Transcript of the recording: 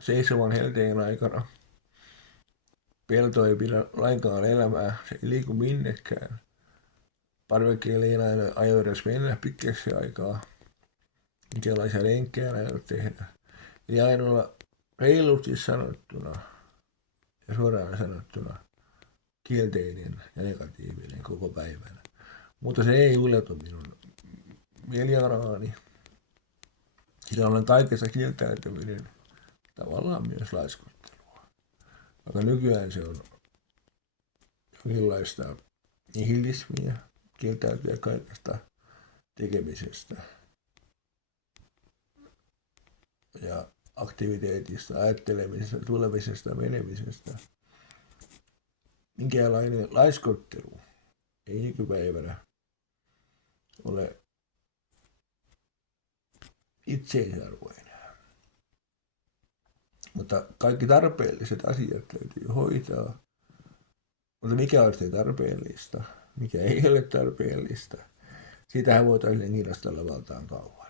seisovan helteen aikana. Pelto ei pidä lainkaan elämää, se ei liiku minnekään. Parvekkeelle ei aina ajo edes mennä pitkäksi aikaa. Minkälaisia lenkkejä ei ole tehdä. Eli ainoa reilusti sanottuna ja suoraan sanottuna kielteinen ja negatiivinen koko päivänä. Mutta se ei ylläty minun mielialaani. Sillä olen kaikessa kieltäytyminen tavallaan myös laiskottelua. Vaikka nykyään se on jonkinlaista nihilismiä, kieltäytyä kaikesta tekemisestä ja aktiviteetista, ajattelemisesta, tulemisesta, menemisestä. Minkälainen laiskottelu ei nykypäivänä ole itseisarvo enää. Mutta kaikki tarpeelliset asiat täytyy hoitaa. Mutta mikä on sitten tarpeellista, mikä ei ole tarpeellista, siitähän voitaisiin kirjastella valtaan kauan.